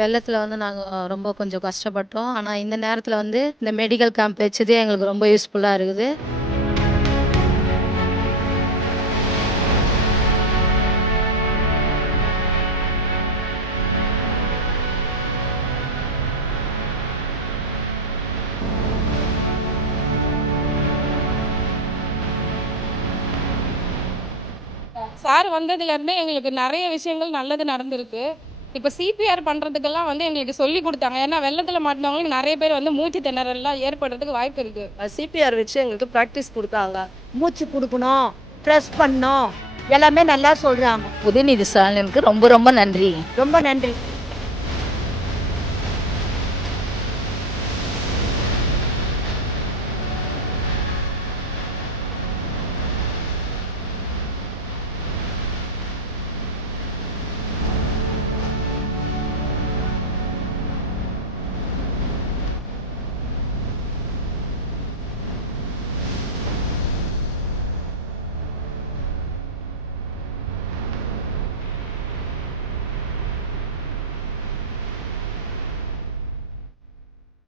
வெள்ளத்தில் வந்து நாங்கள் ரொம்ப கொஞ்சம் கஷ்டப்பட்டோம். ஆனால் இந்த நேரத்தில் வந்து இந்த மெடிக்கல் கேம்ப் வச்சதே எங்களுக்கு ரொம்ப யூஸ்ஃபுல்லாக இருக்குது. சார் வந்ததுலேருந்து எங்களுக்கு நிறைய விஷயங்கள் நல்லது நடந்திருக்கு. இப்போ சிபிஆர் பண்ணுறதுக்கெல்லாம் வந்து எங்களுக்கு சொல்லி கொடுத்தாங்க. ஏன்னா வெள்ளத்தில் மாட்டினவங்களுக்கு நிறைய பேர் வந்து மூச்சு திணறல்லாம் ஏற்படுறதுக்கு வாய்ப்பு இருக்குது சிபிஆர் வச்சு எங்களுக்கு ப்ராக்டிஸ் கொடுத்தாங்க. மூச்சு கொடுக்கணும் ப்ரெஸ் பண்ணணும். எல்லாமே நல்லா சொல்கிறாங்க உதயநிதி ஸ்டாலினுக்கு ரொம்ப ரொம்ப நன்றி. ரொம்ப நன்றி.